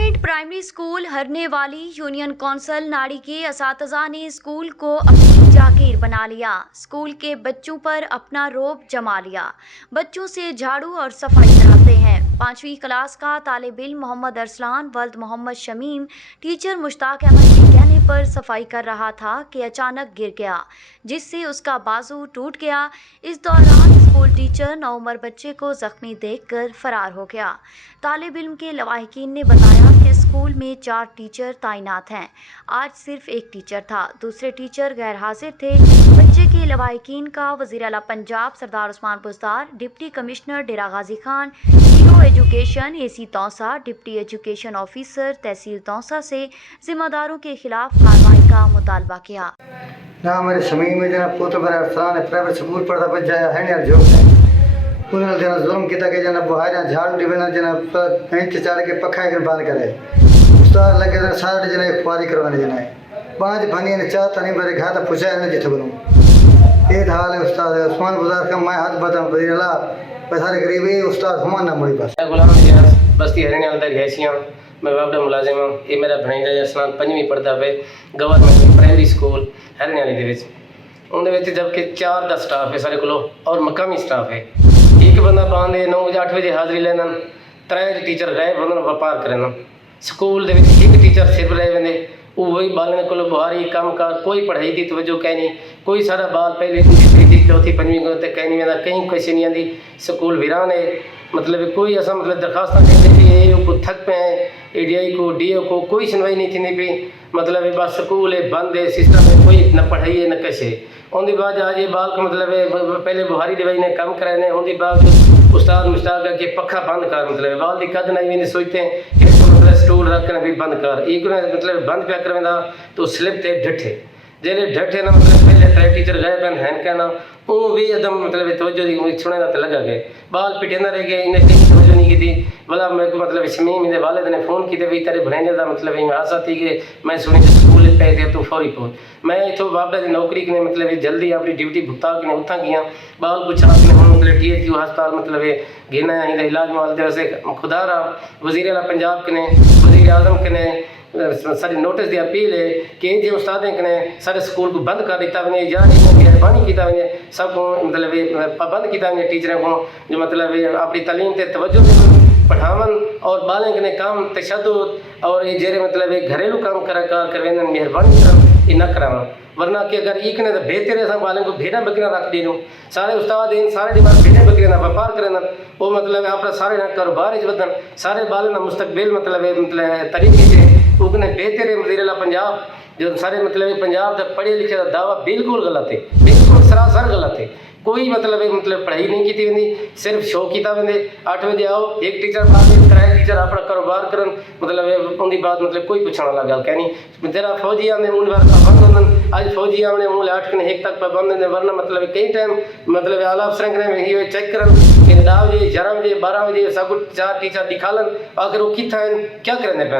Government primary school हरने वाली union council नाड़ी के असातिज़ा ने स्कूल को अपनी जागीर बना लिया। स्कूल के बच्चों पर अपना रौब जमा लिया। बच्चों से झाड़ू और सफाई कराते हैं। 5वीं क्लास का तालिब इल्म मोहम्मद अरसलान वल्द मोहम्मद शमीम टीचर मुश्ताक अहमद के कहने पर सफाई कर रहा था कि अचानक गिर गया, जिससे उसका बाजू टूट गया। इस दौरान स्कूल टीचर नौउम्र बच्चे को जख्मी देखकर फरार हो गया। तालिब इल्म के लवाहिकीन ने बताया कि स्कूल में 4 टीचर तैनात हैं। आज सिर्फ एक टीचर था, दूसरे टीचर गैर हाजिर थे। बच्चे के लवाहिकीन का वज़ीर आला Punjab Sardar Usman Buzdar, deputy commissioner Dera Ghazi Khan, EO education AC Taunsa, deputy education officer तहसील तौसा से जिम्मेदारों के खिलाफ कार्रवाई का मुतालबा किया। ना मेरे शमीम में जना पुत्र मेरा अरसलान है प्राइवेट स्कूल पढ़ता बच्चा है नहीं जो उन्होंने जना जुल्म किया कि जना बुहारियां झाड़ू डिबना जना पेंच चाड़ के पखा कर बांध करे उस्ताद लगे जना सारे जना एक ख्वारी करवाने जना है 5 भनी ने 4 तनी मेरे घर तक पूछा है जिथे बोलूं ये हाल है उस्ताद उस्मान बुज़दार का मैं हाथ बता बदला सारे गरीबी उस्ताद हुमान ना मुड़ी बस गुलाम बस्ती हरियाणा अंदर हैसियां मैं बाबड़ा मुलाजिम हूँ। ये मेरा भणीजा अरसलान 5वीं पढ़ता पे गवर्नमेंट प्राइमरी स्कूल हरियाणा के उन्हें जबकि 4 का स्टाफ है सारे को और मकामी स्टाफ है। एक बंदा बांधे 9 बजे 8 बजे हाजिरी लेना 3 टीचर गायब होना व्यापार करना स्कूल एक टीचर सिर्फ रहे वेंदे वही बालन को बुहारी कम कर कोई पढ़ाई की तवज्जो कहीं नहीं कोई सारा बाल पहले तीसरी चौथी 5वीं को कहीं नहीं वेंदा कहीं कैसे नहीं आती स्कूल वीरान है। मतलब कोई ऐसा मतलब दरखास्त देते भी ए को थक पे ADI को DO को कोई सुनवाई नहीं थी पी मतलब बस स्कूल है बंद है सिस्टम है कोई न पढ़ाई है न कैसे उनके बाद आज ये बाल को मतलब पहले बुहारी दवाई ने कम कराए ने उनके बाद उस्ताद मुश्ताक के पखा बंद कर मतलब बाल की कद नहीं भी सोचते हैं मतलब स्टूल रख कर भी बंद कर एक मतलब बंद क्या करवेंदा तो स्लिप थे ढठे जेले ढठे ना मतलब पहले 3 टीचर गए बन हैं कहना वो भी एकदम मतलब तवज्जो दी सुने ना लगा गए बाल पिटे ना रह गए इन्हें कहीं तवज्जो नहीं की थी बोला मेरे को मतलब शमीम मेरे वालिद ने फ़ोन किए भी तेरे भणेजे का मतलब मैं आशा थी कि मैं सुनी स्कूल पे थे तो फौरी पहुँच मैं इतो बाबा की नौकरी ने मतलब जल्दी अपनी ड्यूटी भुगता के उठा गया बाल कुछ मतलब THU हस्पताल मतलब गिना इलाज मालते वैसे खुदा रहा वज़ीर आला पंजाब के ने वज़ीर आज़म के ने सारी नोटिस की अपील है कि जो उस्ताद ने सारे स्कूल को बंद कर दिता वने या मेहरबानी किया वने सब को मतलब पाबंद किया वने टीचरों को जो मतलब अपनी तालीम से तवज्जो पढ़ावन और बालें ने काम तशद्दुद और ये जेरे मतलब घरेलू काम करवे मेहरबानी कर न करावा वरना कि अगर एक ने तो बेहतर है बालें को भेड़ा बकरियां रख देनो सारे उस्ताद इन सारे दिमाग भेड़ा बकरियां व्यापार करना वो मतलब अपना सारे ना कारोबार बदन सारे बालें मुस्तकबिल मतलब तरीके से उगने बेहतर है वज़ीर आला पंजाब जो सारे मतलब पंजाब का पढ़े लिखे का दावा बिल्कुल गलत है बिल्कुल सरासर गलत है कोई मतलब पढ़ाई नहीं की थी सिर्फ शो किया वेंदे 8 बजे आओ एक टीचर बाद 3 टीचर अपना कारोबार करन मतलब उनकी बात मतलब कोई पूछने वाला गल कहनी जरा फौजी आने उन बार पाबंद होंदन आज फौजी आने उन 8 ने 1 तक पाबंद ने वरना मतलब कई टाइम मतलब आला अफसर ने ये चेक करन कि 10 बजे 11 बजे 12 बजे सब 4 टीचर दिखालन अगर वो किथा क्या करने पे